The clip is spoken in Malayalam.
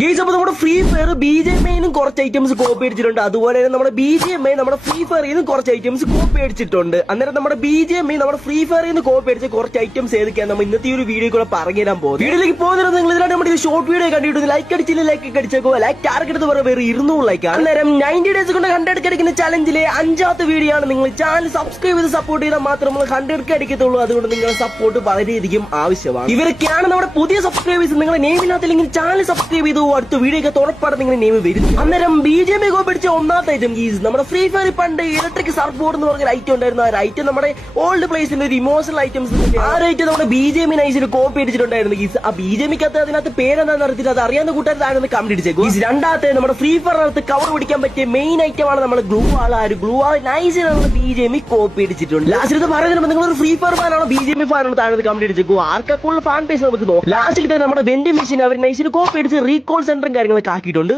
ഗെയ്സ്, അപ്പോൾ നമ്മുടെ ഫ്രീ ഫയർ BGMI കുറച്ച് ഐറ്റംസ് കോപ്പി അടിച്ചിട്ടുണ്ട്. അതുപോലെ തന്നെ നമ്മുടെ BGMI നമ്മുടെ ഫ്രീ ഫയറിൽ നിന്ന് കുറച്ച് ഐറ്റംസ് കോപ്പി അടിച്ചിട്ടുണ്ട്. അന്നേരം നമ്മുടെ BGMI നമ്മുടെ ഫ്രീ ഫയറിൽ നിന്ന് കോപ്പി അടിച്ച കുറച്ച് ഐറ്റംസ് ഏതൊക്കെയാണ് നമ്മൾ ഇന്നത്തെ ഈ ഒരു വീഡിയോ കൂടെ പറഞ്ഞു തരാൻ പോകുന്നത്. വീഡിയോയിലേക്ക് പോകുന്നത് നിങ്ങൾ ഇതിലാണ് നമ്മുടെ ഷോർട്ട് വീഡിയോ കണ്ടിട്ട് ലൈക്ക് അടിച്ചില്ല, ലൈക്ക് അടിച്ചേക്കോ. ലൈക്ക് ടാർഗറ്റ് എന്ന് പറയുന്നത് വേറെ 200 ലൈക്കാണ്. അന്നേരം 90 ഡേയ്സ് കൊണ്ട് 100 അടിക്കുന്ന ചലഞ്ചിലെ 5ാമത്തെ വീഡിയോ ആണ്. നിങ്ങൾ ചാനൽ സബ്സ്ക്രൈബ് ചെയ്ത് സപ്പോർട്ട് ചെയ്താൽ മാത്രം നമ്മൾ 100 അടിക്കത്തുള്ളൂ. അതുകൊണ്ട് നിങ്ങളുടെ സപ്പോർട്ട് വളരെയധികം ആവശ്യമാണ്. ഇവരൊക്കെയാണ് നമ്മുടെ പുതിയ സബ്സ്ക്രൈബേഴ്സ്. നിങ്ങളുടെ നെയിമിനകത്തില്ലെങ്കിൽ ചാനൽ സബ്സ്ക്രൈബ് ചെയ്തു അടുത്ത വീഡിയോ ഉറപ്പാണ് നിങ്ങളുടെ നെയിം വരും. അന്നേരം BGMI കോപ്പി അടിച്ച 1ാമത്തെ ഐറ്റം ഗീസ് നമ്മുടെ ഫ്രീ ഫയർ പണ്ട് ഇലക്ട്രിക് സർഫ് ബോർഡ് എന്ന് പറഞ്ഞ ഐറ്റം ഉണ്ടായിരുന്നു. ആ ഐറ്റം നമ്മുടെ ഓൾഡ് പ്ലേസിന്റെ ഒരു ഇമോഷണൽ ഐറ്റംസ്. ആ ഐറ്റം നമ്മുടെ BGMI നൈസിൽ കോപ്പി അടിച്ചിട്ടുണ്ടായിരുന്നു ഗീസ്. ആ BGMIക്കകത്ത് അതിനകത്ത് പേരെന്താണെന്ന് അറിയത്തില്ല. അത് അറിയാവുന്ന കൂട്ടുകാരാണ് കമന്റ് അടിച്ചേക്കും. രണ്ടാമത്തെ നമ്മുടെ ഫ്രീ ഫയറിനകത്ത് കവർ പിടിക്കാൻ പറ്റിയ മെയിൻ ഐറ്റം ആണ് നമ്മുടെ ഗ്ലൂ വാൾ. ആ ഒരു ഗ്ലൂ വാൾ നൈസിൽ BGMI കോപ്പി അടിച്ചിട്ടുണ്ട്. ലാസ്റ്റ് പറയുന്നത് നിങ്ങൾ ഒരു ഫ്രീ ഫയർ ഫാനാണോ BGMI ഫാനാണോ താഴെ കമന്റ് അടിച്ചേക്കും. ആർക്കൊക്കെ ഫാൻ പേസ് നമുക്ക് നോക്കാം. ലാസ്റ്റിൽ തന്നെ നമ്മുടെ വെൻഡിങ് മെഷീൻ അവർ നൈസിൽ കോപ്പി അടിച്ച് റീകോൾ സെന്ററും കാര്യങ്ങളൊക്കെ ആക്കിയിട്ടുണ്ട്.